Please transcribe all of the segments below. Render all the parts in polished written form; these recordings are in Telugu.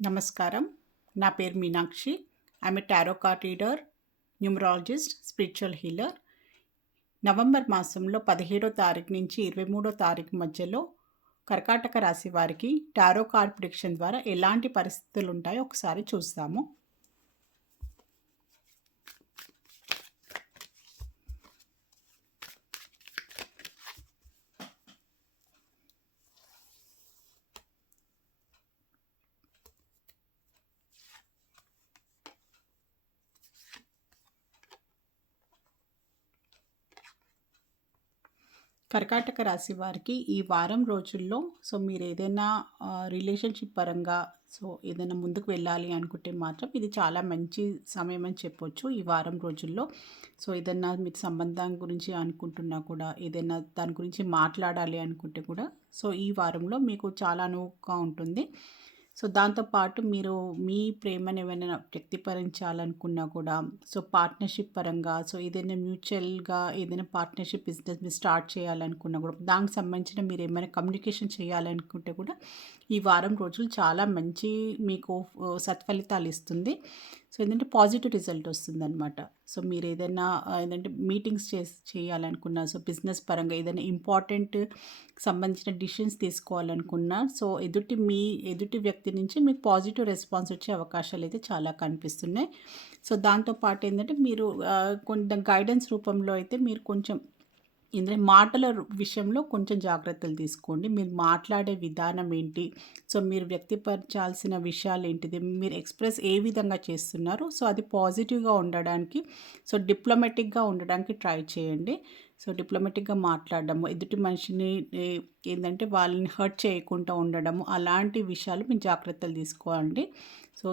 నమస్కారం. నా పేరు Meenakshi. I'm a tarot card reader, numerologist, spiritual healer. November మాసంలో 17వ తారీఖు నుంచి 23వ తారీఖు మధ్యలో కర్కాటక రాశి వారికి టారో కార్డ్ ప్రిడిక్షన్ ద్వారా ఎలాంటి పరిస్థితులు ఉంటాయో ఒకసారి చూస్తాము. కర్కాటక రాశి వారికి ఈ వారం రోజుల్లో మీరు ఏదైనా రిలేషన్షిప్ పరంగా ఏదైనా ముందుకు వెళ్ళాలి అనుకుంటే మాత్రం ఇది చాలా మంచి సమయం అని చెప్పొచ్చు. ఈ వారం రోజుల్లో ఏదైనా మీరు సంబంధం గురించి అనుకుంటున్నా కూడా, ఏదైనా దాని గురించి మాట్లాడాలి అనుకుంటే కూడా ఈ వారంలో మీకు చాలా అనువుగా ఉంటుంది. దాంతోపాటు మీరు మీ ప్రేమను ఏమైనా వ్యక్తపరించాలనుకున్నా కూడా పార్ట్నర్షిప్ పరంగా ఏదైనా మ్యూచువల్‌గా ఏదైనా పార్ట్నర్షిప్ బిజినెస్ మీరు స్టార్ట్ చేయాలనుకున్నా కూడా, దానికి సంబంధించిన మీరు ఏమైనా కమ్యూనికేషన్ చేయాలనుకుంటే కూడా ఈ వారం రోజులు చాలా మంచి మీకు సత్ఫలితాలు ఇస్తుంది. ఏంటంటే పాజిటివ్ రిజల్ట్ వస్తుందనమాట. మీరు ఏదైనా ఏంటంటే మీటింగ్స్ చేయాలనుకున్నా, బిజినెస్ పరంగా ఏదైనా ఇంపార్టెంట్ సంబంధించిన డిసిషన్స్ తీసుకోవాలనుకున్నా, ఎదుటి వ్యక్తి నుంచి మీకు పాజిటివ్ రెస్పాన్స్ వచ్చే అవకాశాలు అయితే చాలా కనిపిస్తున్నాయి. దాంతో పాటు ఏంటంటే మీరు కొంత గైడెన్స్ రూపంలో అయితే మీరు కొంచెం ఏంటంటే మాటల విషయంలో కొంచెం జాగ్రత్తలు తీసుకోండి. మీరు మాట్లాడే విధానం ఏంటి, మీరు వ్యక్తపరచాల్సిన విషయాలు ఏంటిది, మీరు ఎక్స్‌ప్రెస్ ఏ విధంగా చేస్తున్నారు, అది పాజిటివ్‌గా ఉండడానికి, డిప్లొమాటిక్‌గా ఉండడానికి ట్రై చేయండి. డిప్లొమాటిక్‌గా మాట్లాడడము, ఎదుటి మనిషిని ఏందంటే వాళ్ళని హర్ట్ చేయకుండా ఉండడము, అలాంటి విషయాలు మీరు జాగ్రత్తలు తీసుకోండి.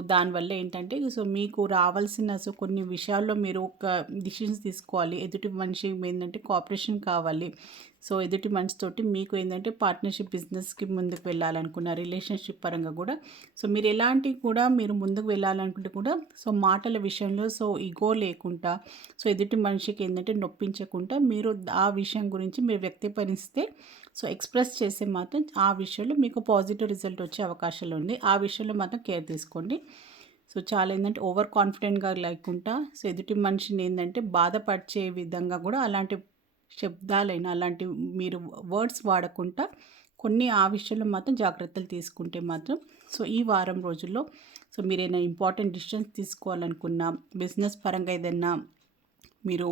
దానివల్ల ఏంటంటే మీకు రావాల్సిన కొన్ని విషయాల్లో మీరు ఒక డిసిషన్స్ తీసుకోవాలి. ఎదుటి మనిషి ఏందంటే కోఆపరేషన్ కావాలి. ఎదుటి మనిషితోటి మీకు ఏందంటే పార్ట్నర్‌షిప్ బిజినెస్‌కి ముందుకు వెళ్ళాలనుకున్న రిలేషన్‌షిప్ పరంగా కూడా మీరు ఎలాంటివి కూడా మీరు ముందుకు వెళ్ళాలనుకుంటే కూడా మాటల విషయంలో ఇగో లేకుండా ఎదుటి మనిషికి ఏందంటే నొప్పించకుండా మీరు ఆ విషయం గురించి మీరు వ్యక్తపరిస్తే ఎక్స్‌ప్రెస్ చేస్తే మాత్రం ఆ విషయంలో మీకు పాజిటివ్ రిజల్ట్ వచ్చే అవకాశాలు ఉంది. ఆ విషయంలో మాత్రం కేర్ తీసుకోండి. చాలా ఏందంటే ఓవర్ కాన్ఫిడెంట్‌గా లేకుండా ఎదుటి మనిషిని ఏందంటే బాధపరిచే విధంగా కూడా అలాంటి శబ్దాలైనా అలాంటి మీరు వర్డ్స్ వాడకుండా కొన్ని ఆ విషయంలో మాత్రం జాగ్రత్తలు తీసుకుంటే మాత్రం ఈ వారం రోజుల్లో మీరేమైనా ఇంపార్టెంట్ డిసిషన్స్ తీసుకోవాలనుకున్నా, బిజినెస్ పరంగా ఏదైనా మీరు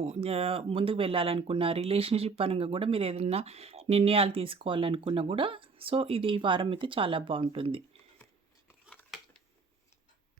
ముందుకు వెళ్ళాలనుకున్న, రిలేషన్‌షిప్ పరంగా కూడా మీరు ఏదైనా నిర్ణయాలు తీసుకోవాలనుకున్నా కూడా ఇది ఈ వారం అయితే చాలా బాగుంటుంది.